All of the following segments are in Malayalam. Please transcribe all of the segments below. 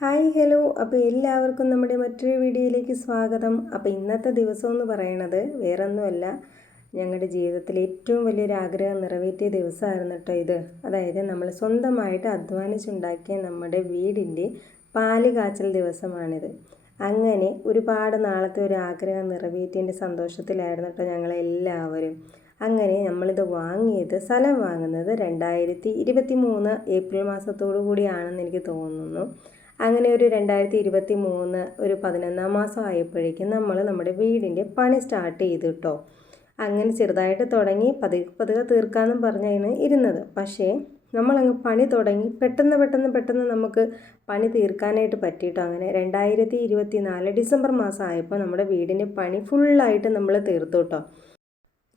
Hi hello. അപ്പോൾ എല്ലാവർക്കും നമ്മുടെ മറ്റൊരു വീഡിയോയിലേക്ക് സ്വാഗതം. അപ്പോൾ ഇന്നത്തെ ദിവസം എന്ന് പറയുന്നത് വേറൊന്നുമല്ല, ഞങ്ങളുടെ ജീവിതത്തിലെ ഏറ്റവും വലിയൊരു ആഗ്രഹം നിറവേറ്റിയ ദിവസമായിരുന്നു കേട്ടോ ഇത്. അതായത് നമ്മൾ സ്വന്തമായിട്ട് അധ്വാനിച്ചുണ്ടാക്കിയ നമ്മുടെ വീടിൻ്റെ പാല് കാച്ചൽ ദിവസമാണിത്. അങ്ങനെ ഒരുപാട് നാളത്തെ ഒരു ആഗ്രഹം നിറവേറ്റിയതിൻ്റെ സന്തോഷത്തിലായിരുന്നു കേട്ടോ ഞങ്ങളെല്ലാവരും. അങ്ങനെ നമ്മളിത് സ്ഥലം വാങ്ങുന്നത് 2023 ഏപ്രിൽ മാസത്തോടു കൂടിയാണെന്ന് എനിക്ക് തോന്നുന്നു. അങ്ങനെ ഒരു 2023 ഒരു 11-ാം മാസം ആയപ്പോഴേക്കും നമ്മൾ നമ്മുടെ വീടിൻ്റെ പണി സ്റ്റാർട്ട് ചെയ്തു കേട്ടോ. അങ്ങനെ ചെറുതായിട്ട് തുടങ്ങി പതുക്കെ തീർക്കാമെന്നും പറഞ്ഞാണ് ഇരുന്നത്. പക്ഷേ നമ്മളങ്ങ് പണി തുടങ്ങി പെട്ടെന്ന് നമുക്ക് പണി തീർക്കാനായിട്ട് പറ്റിയിട്ടോ. അങ്ങനെ 2024 ഡിസംബർ മാസം ആയപ്പോൾ നമ്മുടെ വീടിൻ്റെ പണി ഫുള്ളായിട്ട് നമ്മൾ തീർത്തു കേട്ടോ.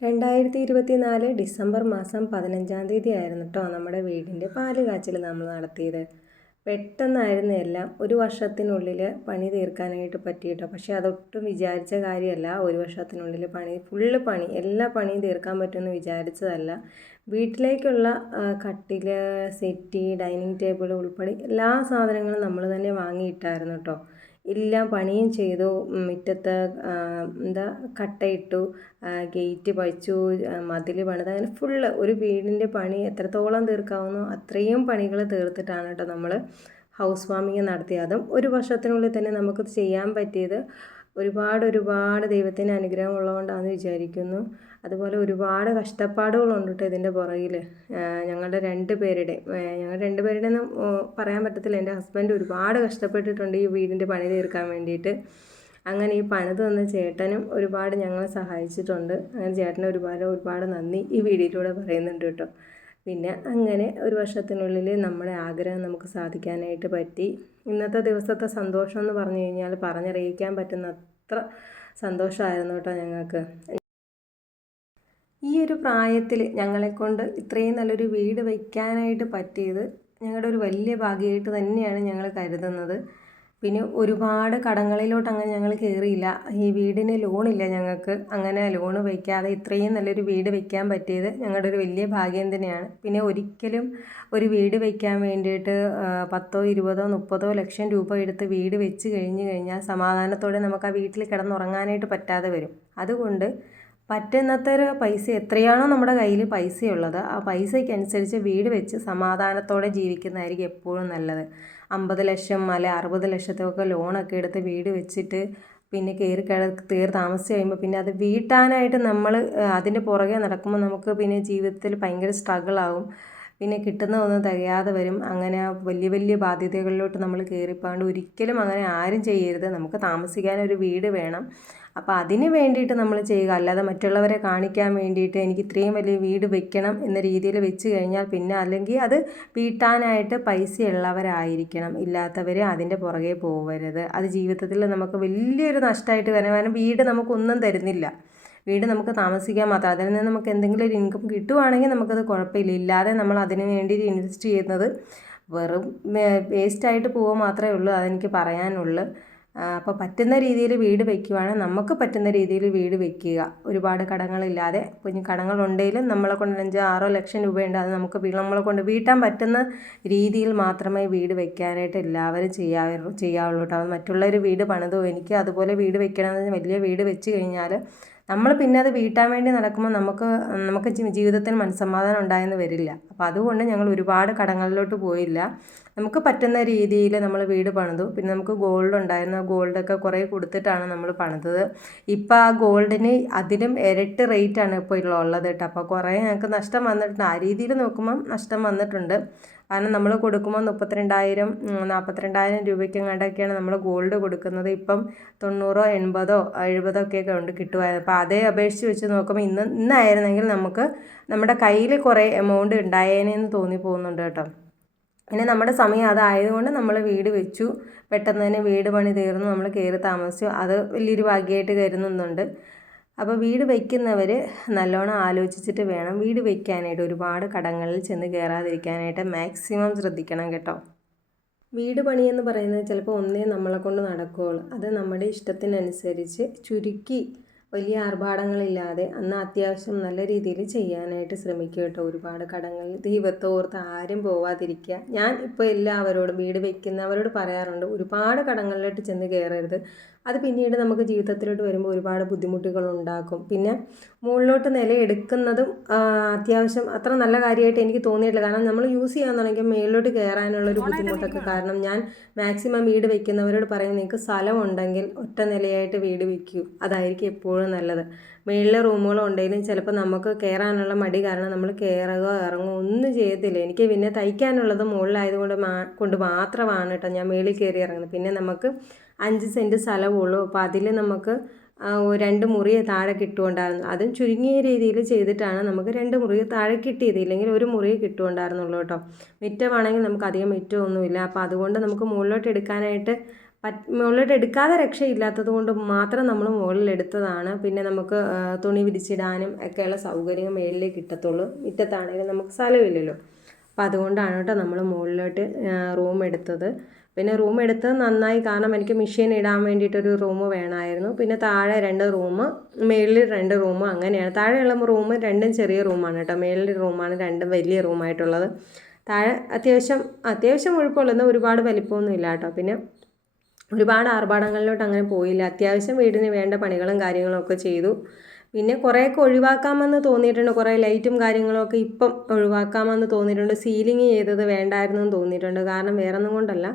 2024 ഡിസംബർ മാസം 15-ാം തീയതി ആയിരുന്നു കേട്ടോ നമ്മുടെ വീടിൻ്റെ പാല് കാച്ചൽ നമ്മൾ നടത്തിയത്. പെട്ടെന്നായിരുന്നു എല്ലാം. ഒരു വർഷത്തിനുള്ളിൽ പണി തീർക്കാനായിട്ട് പറ്റിയിട്ടോ. പക്ഷേ അതൊട്ടും വിചാരിച്ച കാര്യമല്ല. ഒരു വർഷത്തിനുള്ളിൽ എല്ലാ പണിയും തീർക്കാൻ പറ്റുമെന്ന് വിചാരിച്ചതല്ല. വീട്ടിലേക്കുള്ള കട്ടിൽ, സെറ്റി, ഡൈനിങ് ടേബിൾ ഉൾപ്പെടെ എല്ലാ സാധനങ്ങളും നമ്മൾ തന്നെ വാങ്ങിയിട്ടായിരുന്നു കേട്ടോ. എല്ലാം പണിയും ചെയ്തു. മുറ്റത്ത് കട്ടയിട്ടു, ഗേറ്റ് പഴിച്ചു, മതിൽ പണിത്, അങ്ങനെ ഫുള്ള് ഒരു വീടിൻ്റെ പണി എത്രത്തോളം തീർക്കാവുന്നോ അത്രയും പണികൾ തീർത്തിട്ടാണ് കേട്ടോ നമ്മൾ ഹൗസ് വാമിങ് നടത്തിയത്. അതും ഒരു വർഷത്തിനുള്ളിൽ തന്നെ നമുക്ക് ചെയ്യാൻ പറ്റിയത് ഒരുപാട് ദൈവത്തിൻ്റെ അനുഗ്രഹം ഉള്ളതുകൊണ്ടാണെന്ന് വിചാരിക്കുന്നു. അതുപോലെ ഒരുപാട് കഷ്ടപ്പാടുകളുണ്ട് കേട്ടോ ഇതിൻ്റെ പുറകിൽ. ഞങ്ങളുടെ രണ്ടുപേരുടെ ഒന്നും പറയാൻ പറ്റത്തില്ല. എൻ്റെ ഹസ്ബൻഡ് ഒരുപാട് കഷ്ടപ്പെട്ടിട്ടുണ്ട് ഈ വീടിൻ്റെ പണി തീർക്കാൻ വേണ്ടിയിട്ട്. അങ്ങനെ ഈ പണിത് തന്ന ചേട്ടനും ഒരുപാട് ഞങ്ങളെ സഹായിച്ചിട്ടുണ്ട്. അങ്ങനെ ചേട്ടന് ഒരുപാട് നന്ദി ഈ വീഡിയോയിലൂടെ പറയുന്നുണ്ട് കേട്ടോ. പിന്നെ അങ്ങനെ ഒരു വർഷത്തിനുള്ളിൽ നമ്മുടെ ആഗ്രഹം നമുക്ക് സാധിക്കാനായിട്ട് പറ്റി. ഇന്നത്തെ ദിവസത്തെ സന്തോഷം എന്ന് പറഞ്ഞു കഴിഞ്ഞാൽ പറഞ്ഞറിയിക്കാൻ പറ്റുന്ന അത്ര സന്തോഷമായിരുന്നു കേട്ടോ ഞങ്ങൾക്ക്. ഈ ഒരു പ്രായത്തിൽ ഞങ്ങളെക്കൊണ്ട് ഇത്രയും നല്ലൊരു വീട് വയ്ക്കാനായിട്ട് പറ്റിയത് ഞങ്ങളുടെ ഒരു വലിയ ഭാഗ്യമായിട്ട് തന്നെയാണ് ഞങ്ങൾ കരുതുന്നത്. പിന്നെ ഒരുപാട് കടങ്ങളിലോട്ട് അങ്ങനെ ഞങ്ങൾ കയറിയില്ല. ഈ വീടിന് ലോണില്ല ഞങ്ങൾക്ക്. അങ്ങനെ ലോണ് വയ്ക്കാതെ ഇത്രയും നല്ലൊരു വീട് വയ്ക്കാൻ പറ്റിയത് ഞങ്ങളുടെ ഒരു വലിയ ഭാഗ്യം തന്നെയാണ്. പിന്നെ ഒരിക്കലും ഒരു വീട് വയ്ക്കാൻ വേണ്ടിയിട്ട് 10, 20, 30 ലക്ഷം രൂപ എടുത്ത് വീട് വെച്ച് കഴിഞ്ഞാൽ സമാധാനത്തോടെ നമുക്ക് ആ വീട്ടിൽ കിടന്നുറങ്ങാനായിട്ട് പറ്റാതെ വരും. അതുകൊണ്ട് പറ്റുന്നത്ര പൈസ എത്രയാണോ നമ്മുടെ കയ്യിൽ പൈസയുള്ളത് ആ പൈസയ്ക്കനുസരിച്ച് വീട് വെച്ച് സമാധാനത്തോടെ ജീവിക്കുന്നതായിരിക്കും എപ്പോഴും നല്ലത്. 50 ലക്ഷം അല്ലെ 60 ലക്ഷത്തൊക്കെ ലോണൊക്കെ എടുത്ത് വീട് വെച്ചിട്ട് പിന്നെ കയറി താമസിച്ച് കഴിയുമ്പോൾ പിന്നെ അത് വീട്ടാനായിട്ട് നമ്മൾ അതിൻ്റെ പുറകെ നടക്കുമ്പോൾ നമുക്ക് പിന്നെ ജീവിതത്തിൽ ഭയങ്കര സ്ട്രഗിളാവും. പിന്നെ കിട്ടുന്നതൊന്നും തികയാതെ വരും. അങ്ങനെ വലിയ ബാധ്യതകളിലോട്ട് നമ്മൾ കയറിപ്പോകാണ്ട് ഒരിക്കലും അങ്ങനെ ആരും ചെയ്യരുത്. നമുക്ക് താമസിക്കാനൊരു വീട് വേണം. അപ്പോൾ അതിന് വേണ്ടിയിട്ട് നമ്മൾ ചെയ്യുക. അല്ലാതെ മറ്റുള്ളവരെ കാണിക്കാൻ വേണ്ടിയിട്ട് എനിക്ക് ഇത്രയും വലിയ വീട് വെക്കണം എന്ന രീതിയിൽ വെച്ച് കഴിഞ്ഞാൽ പിന്നെ അല്ലെങ്കിൽ അത് വീട്ടാനായിട്ട് പൈസയുള്ളവരായിരിക്കണം. ഇല്ലാത്തവർ അതിൻ്റെ പുറകെ പോകരുത്. അത് ജീവിതത്തിൽ നമുക്ക് വലിയൊരു നഷ്ടമായിട്ട് വരാൻ. കാരണം വീട് നമുക്കൊന്നും തരുന്നില്ല. വീട് നമുക്ക് താമസിക്കാൻ മാത്രം. അതിൽ നിന്ന് നമുക്ക് എന്തെങ്കിലും ഒരു ഇൻകം കിട്ടുവാണെങ്കിൽ നമുക്കത് കുഴപ്പമില്ല. ഇല്ലാതെ നമ്മൾ അതിന് വേണ്ടി ഇൻവെസ്റ്റ് ചെയ്യുന്നത് വെറും വേസ്റ്റായിട്ട് പോവുക മാത്രമേ ഉള്ളൂ. അതെനിക്ക് പറയാനുള്ളൂ. അപ്പോൾ പറ്റുന്ന രീതിയിൽ വീട് വയ്ക്കുവാണെങ്കിൽ നമുക്ക് പറ്റുന്ന രീതിയിൽ വീട് വയ്ക്കുക. ഒരുപാട് കടങ്ങളില്ലാതെ. കുഞ്ഞു കടങ്ങളുണ്ടെങ്കിലും നമ്മളെ കൊണ്ട് 5-6 ലക്ഷം രൂപയുണ്ട്. അത് നമുക്ക് നമ്മളെ കൊണ്ട് വീട്ടാൻ പറ്റുന്ന രീതിയിൽ മാത്രമേ വീട് വയ്ക്കാനായിട്ട് എല്ലാവരും ചെയ്യാവുള്ളൂ കേട്ടോ. മറ്റുള്ളൊരു വീട് പണിതോ എനിക്ക് അതുപോലെ വീട് വെക്കണമെന്ന് വലിയ വീട് വെച്ച് കഴിഞ്ഞാൽ നമ്മൾ പിന്നെ അത് വീട്ടാൻ വേണ്ടി നടക്കുമ്പോൾ നമുക്ക് ജീവിതത്തിൽ മനസ്സമാധാനം ഉണ്ടായെന്ന് വരില്ല. അപ്പോൾ അതുകൊണ്ട് ഞങ്ങൾ ഒരുപാട് കടങ്ങളിലോട്ട് പോയില്ല. നമുക്ക് പറ്റുന്ന രീതിയിൽ നമ്മൾ വീട് പണിതു. പിന്നെ നമുക്ക് ഗോൾഡ് ഉണ്ടായിരുന്നു. ആ ഗോൾഡൊക്കെ കുറേ കൊടുത്തിട്ടാണ് നമ്മൾ പണിതത്. ഇപ്പോൾ ആ ഗോൾഡിന് അതിലും ഇരട്ടി റേറ്റാണ് ഇപ്പോൾ ഉള്ളത് കേട്ടോ. അപ്പോൾ കുറേ ഞങ്ങൾക്ക് നഷ്ടം വന്നിട്ടുണ്ട്. ആ രീതിയിൽ നോക്കുമ്പം നഷ്ടം വന്നിട്ടുണ്ട്. കാരണം നമ്മൾ കൊടുക്കുമ്പോൾ 32,000 42,000 രൂപയ്ക്കെങ്ങാണ്ടൊക്കെയാണ് നമ്മൾ ഗോൾഡ് കൊടുക്കുന്നത്. ഇപ്പം 90, 80, 70 ഒക്കെ ഉണ്ട് കിട്ടുമായിരുന്നു. അപ്പോൾ അതേ അപേക്ഷിച്ച് വെച്ച് നോക്കുമ്പോൾ ഇന്നായിരുന്നെങ്കിൽ നമുക്ക് നമ്മുടെ കയ്യിൽ കുറേ എമൗണ്ട് ഉണ്ടായേനെന്ന് തോന്നിപ്പോകുന്നുണ്ട് കേട്ടോ. പിന്നെ നമ്മുടെ സമയം അതായതുകൊണ്ട് നമ്മൾ വീട് വെച്ചു. പെട്ടെന്ന് തന്നെ വീട് പണി തീർന്നു. നമ്മൾ കയറി താമസിച്ചു. അത് വലിയൊരു ഭാഗ്യമായിട്ട് കരുതുന്നുണ്ട്. അപ്പോൾ വീട് വയ്ക്കുന്നവർ നല്ലോണം ആലോചിച്ചിട്ട് വേണം വീട് വയ്ക്കാനായിട്ട്. ഒരുപാട് കടങ്ങളിൽ ചെന്ന് കയറാതിരിക്കാനായിട്ട് മാക്സിമം ശ്രദ്ധിക്കണം കേട്ടോ. വീട് പണിയെന്ന് പറയുന്നത് ചിലപ്പോൾ ഒന്നേ നമ്മളെ കൊണ്ട് നടക്കുകയുള്ളൂ. അത് നമ്മുടെ ഇഷ്ടത്തിനനുസരിച്ച് ചുരുക്കി വലിയ ആർഭാടങ്ങളില്ലാതെ അന്ന് അത്യാവശ്യം നല്ല രീതിയിൽ ചെയ്യാനായിട്ട് ശ്രമിക്കുക കേട്ടോ. ഒരുപാട് കടങ്ങളിൽ ദൈവത്തോർത്ത് ആരും പോവാതിരിക്കുക. ഞാൻ ഇപ്പോൾ എല്ലാവരോടും വീട് വയ്ക്കുന്നവരോട് പറയാറുണ്ട്, ഒരുപാട് കടങ്ങളിലോട്ട് ചെന്ന് കയറരുത്. അത് പിന്നീട് നമുക്ക് ജീവിതത്തിലോട്ട് വരുമ്പോൾ ഒരുപാട് ബുദ്ധിമുട്ടുകൾ ഉണ്ടാക്കും. പിന്നെ മുകളിലോട്ട് നില എടുക്കുന്നതും അത്യാവശ്യം അത്ര നല്ല കാര്യമായിട്ട് എനിക്ക് തോന്നിയിട്ടില്ല. കാരണം നമ്മൾ യൂസ് ചെയ്യാൻ തുടങ്ങിയ മേളിലോട്ട് കയറാനുള്ളൊരു ബുദ്ധിമുട്ടൊക്കെ കാരണം ഞാൻ മാക്സിമം വീട് വയ്ക്കുന്നവരോട് പറയും, നിങ്ങൾക്ക് സ്ഥലമുണ്ടെങ്കിൽ ഒറ്റ നിലയായിട്ട് വീട് വയ്ക്കൂ, അതായിരിക്കും എപ്പോഴും നല്ലത്. മേളിലെ റൂമുകളോ ഉണ്ടെങ്കിലും ചിലപ്പോൾ നമുക്ക് കയറാനുള്ള മടി കാരണം നമ്മൾ കയറുകയോ ഇറങ്ങുകയോ ഒന്നും ചെയ്യത്തില്ല. എനിക്ക് പിന്നെ തയ്ക്കാനുള്ളത് മുകളിലായതുകൊണ്ട് കൊണ്ട് മാത്രമാണ് കേട്ടോ ഞാൻ മേളിൽ കയറി ഇറങ്ങുന്നത്. പിന്നെ നമുക്ക് 5 സെൻറ്റ് സ്ഥലമുള്ളൂ. അപ്പോൾ അതിൽ നമുക്ക് 2 മുറി താഴെ കിട്ടുകൊണ്ടായിരുന്നു. അതും ചുരുങ്ങിയ രീതിയിൽ ചെയ്തിട്ടാണ് നമുക്ക് 2 മുറി താഴെ കിട്ടിയത്. ഇല്ലെങ്കിൽ 1 മുറി കിട്ടുകൊണ്ടായിരുന്നുള്ളൂ കേട്ടോ. മുറ്റമാണെങ്കിൽ നമുക്ക് അധികം മുറ്റമൊന്നുമില്ല. അപ്പോൾ അതുകൊണ്ട് നമുക്ക് മുകളിലോട്ട് എടുക്കാനായിട്ട് മുകളിലോട്ട് എടുക്കാതെ രക്ഷയില്ലാത്തത് കൊണ്ട് മാത്രം നമ്മൾ മുകളിലെടുത്തതാണ്. പിന്നെ നമുക്ക് തുണി വിരിച്ചിടാനും ഒക്കെയുള്ള സൗകര്യം മേളിലേക്ക് കിട്ടത്തുള്ളൂ. മുറ്റത്താണെങ്കിലും നമുക്ക് സ്ഥലമില്ലല്ലോ. അപ്പോൾ അതുകൊണ്ടാണ് കേട്ടോ നമ്മൾ മുകളിലോട്ട് റൂം എടുത്തത്. പിന്നെ റൂം എടുത്തത് നന്നായി, കാരണം എനിക്ക് മെഷീൻ ഇടാൻ വേണ്ടിയിട്ടൊരു റൂം വേണമായിരുന്നു. പിന്നെ താഴെ 2 റൂം, മേളിൽ 2 റൂം, അങ്ങനെയാണ്. താഴെയുള്ള റൂം 2 ചെറിയ റൂമാണ് കേട്ടോ. മേളിൽ റൂമാണ് 2 വലിയ റൂമായിട്ടുള്ളത്. താഴെ അത്യാവശ്യം ഒഴുപ്പുള്ളത്, ഒരുപാട് വലിപ്പമൊന്നും ഇല്ല കേട്ടോ. പിന്നെ ഒരുപാട് ആർഭാടങ്ങളിലോട്ട് അങ്ങനെ പോയില്ല. അത്യാവശ്യം വീടിന് വേണ്ട പണികളും കാര്യങ്ങളും ഒക്കെ ചെയ്തു. പിന്നെ കുറേയൊക്കെ ഒഴിവാക്കാമെന്ന് തോന്നിയിട്ടുണ്ട്. കുറേ ലൈറ്റും കാര്യങ്ങളൊക്കെ ഇപ്പം ഒഴിവാക്കാമെന്ന് തോന്നിയിട്ടുണ്ട്. സീലിംഗ് ചെയ്തത് വേണ്ടായിരുന്നു എന്ന് തോന്നിയിട്ടുണ്ട്. കാരണം വേറൊന്നും കൊണ്ടല്ല,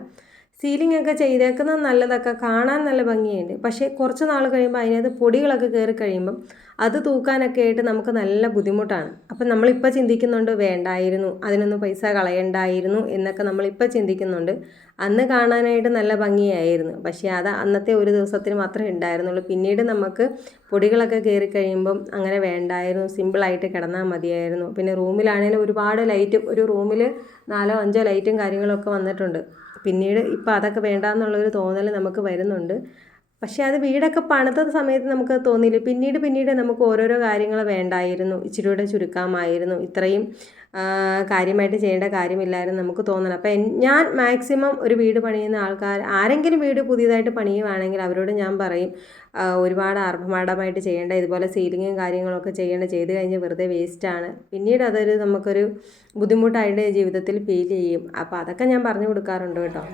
സീലിംഗ് ഒക്കെ ചെയ്തേക്കുന്നത് നല്ലതൊക്കെ കാണാൻ നല്ല ഭംഗിയുണ്ട്. പക്ഷേ കുറച്ച് നാൾ കഴിയുമ്പോൾ അതിനകത്ത് പൊടികളൊക്കെ കയറി കഴിയുമ്പം അത് തൂക്കാനൊക്കെ ആയിട്ട് നമുക്ക് നല്ല ബുദ്ധിമുട്ടാണ്. അപ്പം നമ്മളിപ്പോൾ ചിന്തിക്കുന്നുണ്ട് വേണ്ടായിരുന്നു, അതിനൊന്നും പൈസ കളയണ്ടായിരുന്നു എന്നൊക്കെ നമ്മളിപ്പോൾ ചിന്തിക്കുന്നുണ്ട്. അന്ന് കാണാനായിട്ട് നല്ല ഭംഗിയായിരുന്നു. പക്ഷേ അത് അന്നത്തെ ഒരു ദിവസത്തിന് മാത്രമേ ഉണ്ടായിരുന്നുള്ളൂ. പിന്നീട് നമുക്ക് പൊടികളൊക്കെ കയറി കഴിയുമ്പം അങ്ങനെ വേണ്ടായിരുന്നു, സിമ്പിളായിട്ട് കിടന്നാൽ മതിയായിരുന്നു. പിന്നെ റൂമിലാണെങ്കിലും ഒരുപാട് ലൈറ്റും, ഒരു റൂമിൽ 4 5 ലൈറ്റും കാര്യങ്ങളൊക്കെ വന്നിട്ടുണ്ട്. പിന്നീട് ഇപ്പോൾ അതൊക്കെ വേണ്ടാന്നുള്ളൊരു തോന്നൽ നമുക്ക് വരുന്നുണ്ട്. പക്ഷേ അത് വീടൊക്കെ പണിത സമയത്ത് നമുക്ക് തോന്നിയില്ല. പിന്നീട് നമുക്ക് ഓരോരോ കാര്യങ്ങൾ വേണ്ടായിരുന്നു, ഇച്ചിരി കൂടെ ചുരുക്കാമായിരുന്നു, ഇത്രയും കാര്യമായിട്ട് ചെയ്യേണ്ട കാര്യമില്ലായിരുന്നു നമുക്ക് തോന്നണം. അപ്പം ഞാൻ മാക്സിമം ഒരു വീട് പണിയുന്ന ആരെങ്കിലും വീട് പുതിയതായിട്ട് പണിയുവാണെങ്കിൽ അവരോട് ഞാൻ പറയും, ഒരുപാട് ആർഭാടമായിട്ട് ചെയ്യേണ്ട, ഇതുപോലെ സീലിങ്ങും കാര്യങ്ങളൊക്കെ ചെയ്ത് കഴിഞ്ഞ് വെറുതെ വേസ്റ്റാണ്. പിന്നീട് അതൊരു നമുക്കൊരു ബുദ്ധിമുട്ടായിട്ട് ജീവിതത്തിൽ ഫീൽ ചെയ്യും. അപ്പോൾ അതൊക്കെ ഞാൻ പറഞ്ഞു കൊടുക്കാറുണ്ട് കേട്ടോ.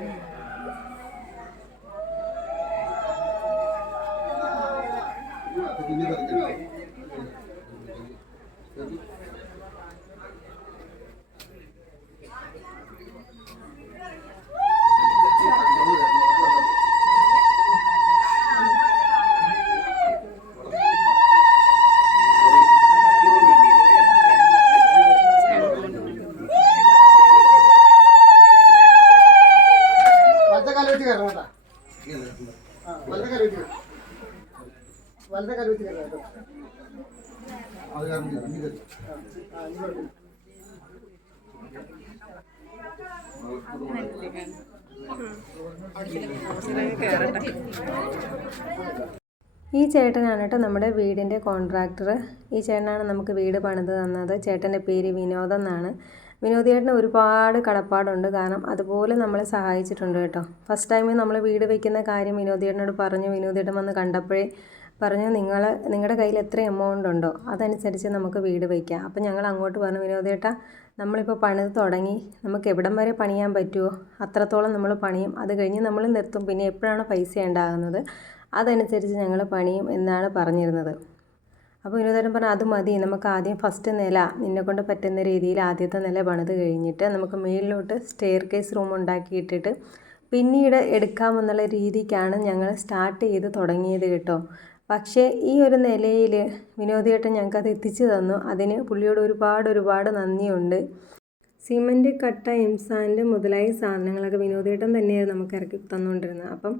ഈ ചേട്ടനാണ് കേട്ടോ നമ്മുടെ വീടിൻ്റെ കോൺട്രാക്ടർ. ഈ ചേട്ടനാണ് നമുക്ക് വീട് പണിത് തന്നത്. ചേട്ടൻ്റെ പേര് വിനോദ് എന്നാണ്. വിനോദ് ചേട്ടന് ഒരുപാട് കടപ്പാടുണ്ട്. കാരണം അതുപോലെ നമ്മളെ സഹായിച്ചിട്ടുണ്ട് കേട്ടോ. ഫസ്റ്റ് ടൈം നമ്മൾ വീട് വയ്ക്കുന്ന കാര്യം വിനോദ് ചേട്ടനോട് പറഞ്ഞു. വിനോദ് ചേട്ടൻ വന്ന് കണ്ടപ്പോഴേ പറഞ്ഞു, നിങ്ങളുടെ കയ്യിൽ എത്ര എമൗണ്ട് ഉണ്ടോ അതനുസരിച്ച് നമുക്ക് വീട് വയ്ക്കാം. അപ്പം ഞങ്ങൾ അങ്ങോട്ട് പറഞ്ഞു, വിനോദ് ചേട്ടാ നമ്മളിപ്പോൾ പണിത് തുടങ്ങി, നമുക്ക് എവിടം വരെ പണിയാൻ പറ്റുമോ അത്രത്തോളം നമ്മൾ പണിയും, അത് കഴിഞ്ഞ് നമ്മൾ നിർത്തും. പിന്നെ എപ്പോഴാണോ പൈസ ഉണ്ടാകുന്നത് അതനുസരിച്ച് ഞങ്ങൾ പണിയും എന്നാണ് പറഞ്ഞിരുന്നത്. അപ്പോൾ വിനോദേട്ടൻ പറഞ്ഞു അത് മതി, നമുക്ക് ആദ്യം ഫസ്റ്റ് നില നിന്നെക്കൊണ്ട് പറ്റുന്ന രീതിയിൽ ആദ്യത്തെ നില പണിത് കഴിഞ്ഞിട്ട് നമുക്ക് മേളിലോട്ട് സ്റ്റെയർ കേസ് റൂം ഉണ്ടാക്കിയിട്ടിട്ട് പിന്നീട് എടുക്കാമെന്നുള്ള രീതിക്കാണ് ഞങ്ങൾ സ്റ്റാർട്ട് ചെയ്ത് തുടങ്ങിയത് കേട്ടോ. പക്ഷേ ഈ ഒരു നിലയിൽ വിനോദേട്ടൻ ഞങ്ങൾക്കത് എത്തിച്ചു തന്നു. അതിന് പുള്ളിയോട് ഒരുപാട് നന്ദിയുണ്ട്. സിമൻറ്റ്, കട്ട, എംസാൻഡ് മുതലായ സാധനങ്ങളൊക്കെ വിനോദേട്ടൻ തന്നെയായിരുന്നു നമുക്ക് ഇറക്കി തന്നുകൊണ്ടിരുന്നത്. അപ്പം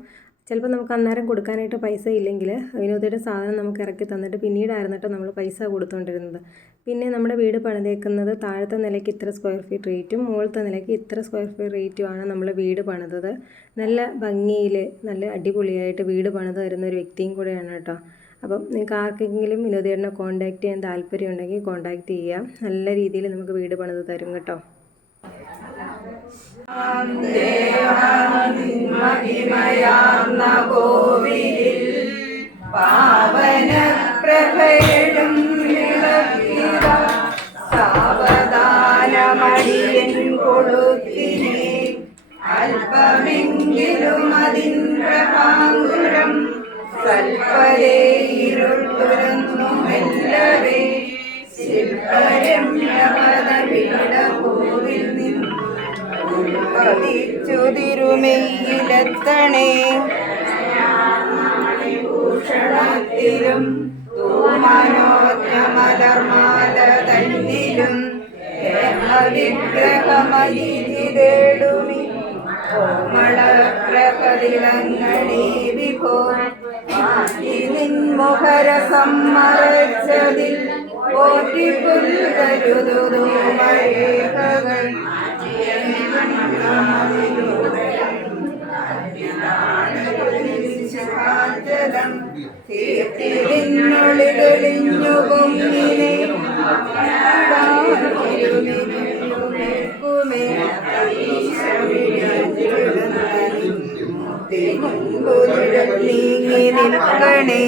ചിലപ്പോൾ നമുക്ക് അന്നേരം കൊടുക്കാനായിട്ട് പൈസ ഇല്ലെങ്കിൽ വിനോദേട്ടൻ സാധനം നമുക്ക് ഇറക്കി തന്നിട്ട് പിന്നീടായിരുന്നു കേട്ടോ നമ്മൾ പൈസ കൊടുത്തുകൊണ്ടിരുന്നത്. പിന്നെ നമ്മുടെ വീട് പണിതേക്കുന്നത് താഴത്തെ നിലയ്ക്ക് ഇത്ര സ്ക്വയർ ഫീറ്റ് റേറ്റും മുകളിലത്തെ നിലയ്ക്ക് ഇത്ര സ്ക്വയർ ഫീറ്റ് റേറ്റുമാണ് നമ്മൾ വീട് പണിതത്. നല്ല ഭംഗിയിൽ നല്ല അടിപൊളിയായിട്ട് വീട് പണിത് തരുന്ന ഒരു വ്യക്തിയും കൂടെയാണ് കേട്ടോ. അപ്പം നിങ്ങൾക്ക് ആർക്കെങ്കിലും വിനോദേട്ടനെ കോൺടാക്റ്റ് ചെയ്യാൻ താല്പര്യമുണ്ടെങ്കിൽ കോൺടാക്റ്റ് ചെയ്യാം. നല്ല രീതിയിൽ നമുക്ക് വീട് പണിത് തരും കേട്ടോ. പാവന പ്രഭയിടും വിളക്കിതാ സാവധാനമടിയൻ കൊളുത്തിനെ അല്പമെങ്കിലും അതിൻ പ്രഭാങ്കുരം സൽപ്പരേ ഇരുൾ തുറന്നു മെല്ലവേ ശില്പരമ്യമതപീഠഭൂവിൽ നിന്നു പതിച്ചു തിരുമെയ്യിലെത്തണേ ഭൂഷണത്തിലും തൂമനോജ്ഞമലർമാല തന്നിലും വിഗ്രഹമലിതേടുമി കോമളപ്രകതിലങ്ങണേ വിഭോ നിൻമുഖരസം മറച്ചതിൽ പോറ്റിപ്പുൽകരുതുമരേഖകൾ തെളിഞ്ഞു പൊങ്ങിനെ നീങ്ങി നിൽക്കണേ.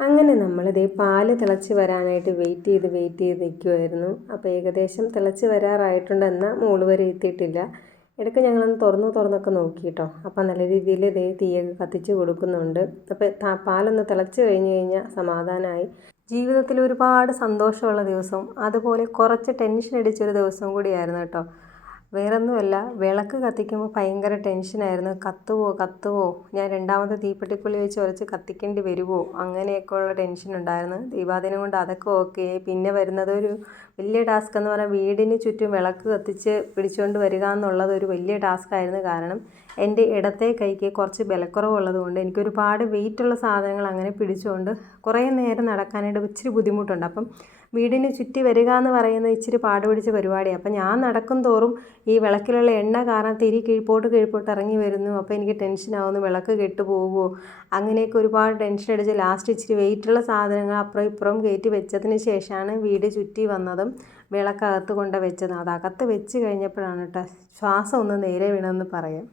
അങ്ങനെ നമ്മളിതേ പാല് തിളച്ച് വരാനായിട്ട് വെയിറ്റ് ചെയ്ത് നിൽക്കുമായിരുന്നു. അപ്പോൾ ഏകദേശം തിളച്ച് വരാറായിട്ടുണ്ടെന്നാൽ മോള് വരെ എത്തിയിട്ടില്ല. ഇടയ്ക്ക് ഞങ്ങളൊന്ന് തുറന്നൊക്കെ നോക്കി കേട്ടോ. അപ്പോൾ നല്ല രീതിയിൽ ഇതേ തീയൊക്കെ കത്തിച്ച് കൊടുക്കുന്നുണ്ട്. അപ്പോൾ പാലൊന്ന് തിളച്ച് കഴിഞ്ഞാൽ സമാധാനമായി. ജീവിതത്തിൽ ഒരുപാട് സന്തോഷമുള്ള ദിവസവും അതുപോലെ കുറച്ച് ടെൻഷൻ അടിച്ചൊരു ദിവസവും കൂടിയായിരുന്നു കേട്ടോ. വേറൊന്നുമല്ല, വിളക്ക് കത്തിക്കുമ്പോൾ ഭയങ്കര ടെൻഷനായിരുന്നു. കത്തുവോ, ഞാൻ രണ്ടാമത്തെ തീപ്പെട്ടിക്കുള്ളി വെച്ച് ഉരച്ച് കത്തിക്കേണ്ടി വരുമോ, അങ്ങനെയൊക്കെയുള്ള ടെൻഷൻ ഉണ്ടായിരുന്നു. ദീപാദിനം കൊണ്ട് അതൊക്കെ ഓക്കെ. പിന്നെ വരുന്നത് ഒരു വലിയ ടാസ്ക് എന്ന് പറഞ്ഞാൽ വീടിന് ചുറ്റും വിളക്ക് കത്തിച്ച് പിടിച്ചുകൊണ്ട് വരിക എന്നുള്ളത് ഒരു വലിയ ടാസ്ക്കായിരുന്നു. കാരണം എൻ്റെ ഇടത്തെ കൈക്ക് കുറച്ച് ബലക്കുറവുള്ളത് കൊണ്ട് എനിക്കൊരുപാട് വെയിറ്റുള്ള സാധനങ്ങൾ അങ്ങനെ പിടിച്ചുകൊണ്ട് കുറേ നേരം നടക്കാനായിട്ട് ഇച്ചിരി ബുദ്ധിമുട്ടുണ്ട്. അപ്പം വീടിന് ചുറ്റി വരിക എന്ന് പറയുന്നത് ഇച്ചിരി പാടുപിടിച്ച പരിപാടിയാണ്. അപ്പം ഞാൻ നടക്കും തോറും ഈ വിളക്കിലുള്ള എണ്ണ കാരണം തിരി കീഴ്പോട്ട് ഇറങ്ങി വരുന്നു. അപ്പോൾ എനിക്ക് ടെൻഷനാവുന്നു, വിളക്ക് കെട്ടുപോകുമോ, അങ്ങനെയൊക്കെ ഒരുപാട് ടെൻഷൻ അടിച്ച് ലാസ്റ്റ് ഇച്ചിരി വെയിറ്റുള്ള സാധനങ്ങൾ അപ്പുറം ഇപ്പുറം കയറ്റി വെച്ചതിന് ശേഷമാണ് വീട് ചുറ്റി വന്നതും വിളക്കകത്ത് കൊണ്ട് വെച്ചത്. അതകത്ത് വെച്ച് കഴിഞ്ഞപ്പോഴാണ് കേട്ടോ ശ്വാസം ഒന്ന് നേരെ വീണമെന്ന് പറയാം.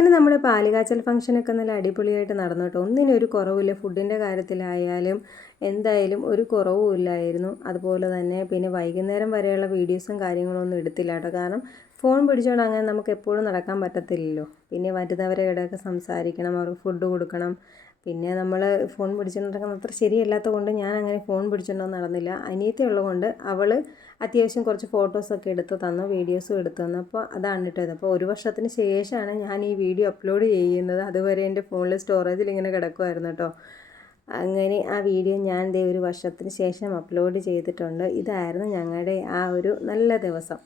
അങ്ങനെ നമ്മുടെ പാലുകാച്ചൽ ഫംഗ്ഷനൊക്കെ നല്ല അടിപൊളിയായിട്ട് നടന്നു കേട്ടോ. ഒന്നിനും ഒരു കുറവില്ല. ഫുഡിൻ്റെ കാര്യത്തിലായാലും എന്തായാലും ഒരു കുറവും ഇല്ലായിരുന്നു. അതുപോലെ തന്നെ പിന്നെ വൈകുന്നേരം വരെയുള്ള വീഡിയോസും കാര്യങ്ങളും ഒന്നും എടുത്തില്ല കേട്ടോ. കാരണം ഫോൺ പിടിച്ചുകൊണ്ട് അങ്ങനെ നമുക്ക് എപ്പോഴും നടക്കാൻ പറ്റത്തില്ലല്ലോ. പിന്നെ വരുന്നവരെ ഇടയൊക്കെ സംസാരിക്കണം, അവർക്ക് ഫുഡ് കൊടുക്കണം. പിന്നെ നമ്മൾ ഫോൺ പിടിച്ചുകൊണ്ട് നടക്കുന്നത് അത്ര ശരിയല്ലാത്ത കൊണ്ട് ഞാൻ അങ്ങനെ ഫോൺ പിടിച്ചുകൊണ്ടൊന്നും നടന്നില്ല. അനിയത്തി ഉള്ളതുകൊണ്ട് അവൾ അത്യാവശ്യം കുറച്ച് ഫോട്ടോസൊക്കെ എടുത്ത് തന്നു, വീഡിയോസും എടുത്തു തന്നു. അപ്പോൾ അതാണ് കേട്ടത്. അപ്പോൾ 1 വർഷത്തിന് ശേഷമാണ് ഞാൻ ഈ വീഡിയോ അപ്ലോഡ് ചെയ്യുന്നത്. അതുവരെ എൻ്റെ ഫോണിൽ സ്റ്റോറേജിൽ ഇങ്ങനെ കിടക്കുമായിരുന്നു കേട്ടോ. അങ്ങനെ ആ വീഡിയോ ഞാൻ 1 വർഷത്തിന് ശേഷം അപ്ലോഡ് ചെയ്തിട്ടുണ്ട്. ഇതായിരുന്നു ഞങ്ങളുടെ ആ ഒരു നല്ല ദിവസം.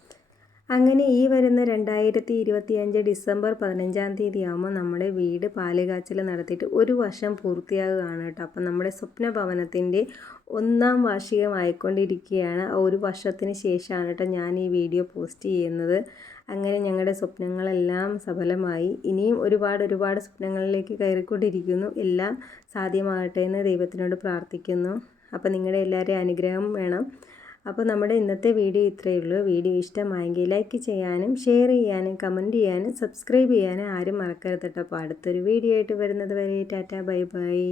അങ്ങനെ ഈ വരുന്ന 2025 ഡിസംബർ 15-ാം തീയതി ആകുമ്പോൾ നമ്മുടെ വീട് പാലുകാച്ചൽ നടത്തിയിട്ട് 1 വർഷം പൂർത്തിയാകുകയാണ് കേട്ടോ. അപ്പം നമ്മുടെ സ്വപ്ന ഭവനത്തിൻ്റെ 1-ാം വാർഷികമായിക്കൊണ്ടിരിക്കുകയാണ്. 1 വർഷത്തിന് ശേഷമാണ് കേട്ടോ ഞാൻ ഈ വീഡിയോ പോസ്റ്റ് ചെയ്യുന്നത്. അങ്ങനെ ഞങ്ങളുടെ സ്വപ്നങ്ങളെല്ലാം സഫലമായി. ഇനിയും ഒരുപാട് സ്വപ്നങ്ങളിലേക്ക് കയറിക്കൊണ്ടിരിക്കുന്നു. എല്ലാം സാധ്യമാകട്ടെ എന്ന് ദൈവത്തിനോട് പ്രാർത്ഥിക്കുന്നു. അപ്പോൾ നിങ്ങളുടെ എല്ലാവരുടെയും അനുഗ്രഹം വേണം. അപ്പോൾ നമ്മുടെ ഇന്നത്തെ വീഡിയോ ഇത്രയേ ഉള്ളൂ. വീഡിയോ ഇഷ്ടമായെങ്കിൽ ലൈക്ക് ചെയ്യാനും ഷെയർ ചെയ്യാനും കമൻറ്റ് ചെയ്യാനും സബ്സ്ക്രൈബ് ചെയ്യാനും ആരും മറക്കരുത് കേട്ടോ. അപ്പോൾ അടുത്തൊരു വീഡിയോ ആയിട്ട് വരുന്നത് വരെ ടാറ്റ ബൈ ബൈ.